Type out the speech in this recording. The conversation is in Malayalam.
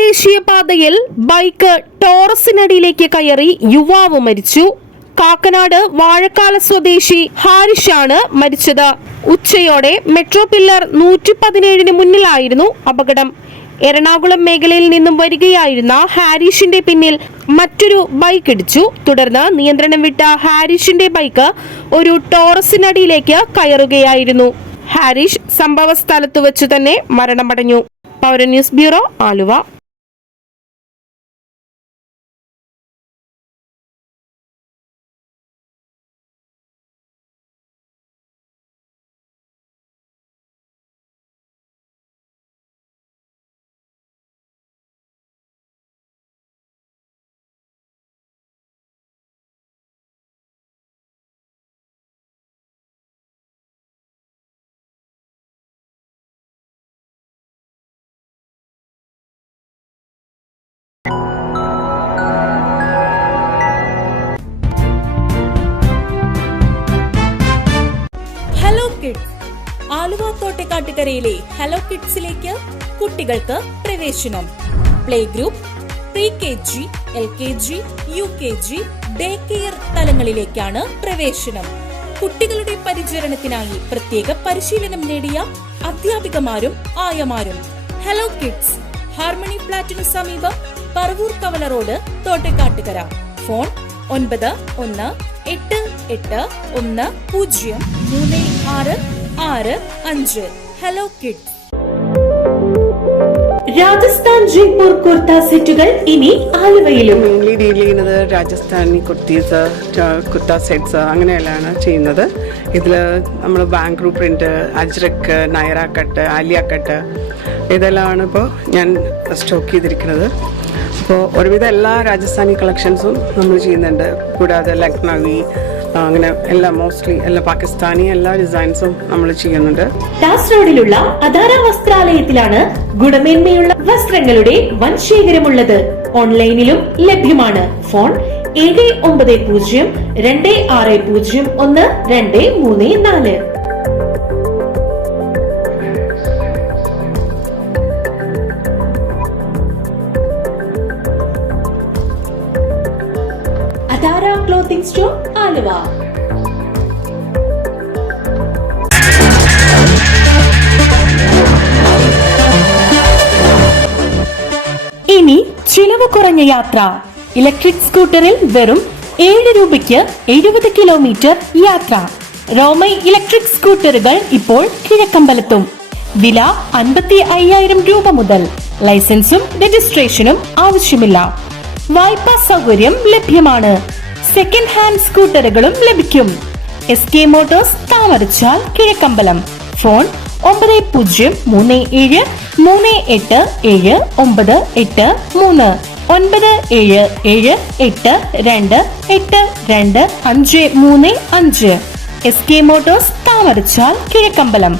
ദേശീയപാതയിൽ ബൈക്ക് ടോറസിനടിയിലേക്ക് കയറി യുവാവ് മരിച്ചു. കാക്കനാട് വാഴക്കാല സ്വദേശി ഹാരിഷാണ് മരിച്ചത്. ഉച്ചയോടെ മെട്രോ പില്ലർ നൂറ്റി പതിനേഴിന് മുന്നിലായിരുന്നു അപകടം. എറണാകുളം മേഖലയിൽ നിന്നും വരികയായിരുന്ന ഹാരിഷിന്റെ പിന്നിൽ മറ്റൊരു ബൈക്ക് ഇടിച്ചു. തുടർന്ന് നിയന്ത്രണം വിട്ട ഹാരിഷിന്റെ ബൈക്ക് ഒരു ടോറസിനടിയിലേക്ക് കയറുകയായിരുന്നു. ഹാരിഷ് സംഭവ സ്ഥലത്തു വെച്ചു തന്നെ മരണമടഞ്ഞു. Paura news bureau Aluva. Kids Aluva തോട്ടക്കാട്ടുകരയിലെ hello കിഡ്സിലേക്ക് കുട്ടികൾക്ക് പ്രവേശനം. Play group pre K G L K G U K G day care തലങ്ങളിലേക്കാണ് പ്രവേശനം. കുട്ടികളുടെ പരിചരണത്തിനായി പ്രത്യേക പരിശീലനം നേടിയ അധ്യാപികമാരും ആയമാരും. ഹലോ കിഡ്സ് ഹാർമണി ഫ്ലാറ്റിനു സമീപം പറവൂർ കവല റോഡ് തോട്ടക്കാട്ടുകര. ഫോൺ ഒൻപത് ഒന്ന് എട്ട് എട്ട് ഒന്ന് പൂജ്യം മൂന്ന് ആറ് ആറ് അഞ്ച്. ഹലോ കിഡ്സ് രാജസ്ഥാൻ ജയ്പൂർ കുർത്ത സെറ്റുകൾ ഇനി ആലുവയിലും. മെയിൻലി ഡീൽ ചെയ്യുന്നത് രാജസ്ഥാനി കുർത്തീസ് കുർത്ത സെറ്റ്സ് അങ്ങനെയെല്ലാം ചെയ്യുന്നത്. ഇതിൽ നമ്മൾ Bangalore print Ajrak Naira cut Alia cut ഇതെല്ലാമാണ് ഇപ്പോൾ ഞാൻ സ്റ്റോക്ക് ചെയ്തിരിക്കുന്നത്. അപ്പോൾ ഒരുവിധം എല്ലാ രാജസ്ഥാനി കളക്ഷൻസും നമ്മൾ ചെയ്യുന്നുണ്ട്. കൂടാതെ ലക്നവി അങ്ങനെ എല്ലാ മോസ്റ്റ്ലി എല്ലാ പാകിസ്ഥാനി എല്ലാ ഡിസൈൻസും നമ്മൾ ചെയ്യുന്നുണ്ട്. റോഡിലുള്ള അധാര വസ്ത്രാലയത്തിലാണ് ഗുണമേന്മയുള്ള വസ്ത്രങ്ങളുടെ വൻ ശേഖരമുള്ളത് ഓൺലൈനിലും ലഭ്യമാണ്. ഫോൺ ഏഴ് ഒമ്പത് പൂജ്യം രണ്ട് ആറ് പൂജ്യം ഒന്ന് രണ്ട് മൂന്ന് നാല്. അധാര ക്ലോത്തിംഗ് സ്റ്റോർ ആലുവ ഇനി ചിലവ് കുറഞ്ഞ യാത്ര. ഇലക്ട്രിക് സ്കൂട്ടറിൽ വെറും ഏഴ് രൂപയ്ക്ക് എഴുപത് കിലോമീറ്റർ യാത്ര. റോമൈ ഇലക്ട്രിക് സ്കൂട്ടറുകൾ ഇപ്പോൾ കിഴക്കമ്പലത്തും. വില അൻപത്തി അയ്യായിരം രൂപ മുതൽ. ലൈസൻസും രജിസ്ട്രേഷനും ആവശ്യമില്ല. വായ്പാ സൗകര്യം ലഭ്യമാണ്. സെക്കൻഡ് ഹാൻഡ് സ്കൂട്ടറുകളും ലഭിക്കും. S K motors Thamarachal Kizhakkambalam. Phone ഒമ്പത് പൂജ്യം മൂന്ന് ഏഴ് മൂന്ന് എട്ട് ഏഴ് ഒമ്പത് എട്ട് മൂന്ന്. ഒൻപത് ഏഴ് ഏഴ് എട്ട് രണ്ട് എട്ട് രണ്ട് അഞ്ച് മൂന്ന് അഞ്ച്. S K motors Thamarachal Kizhakkambalam.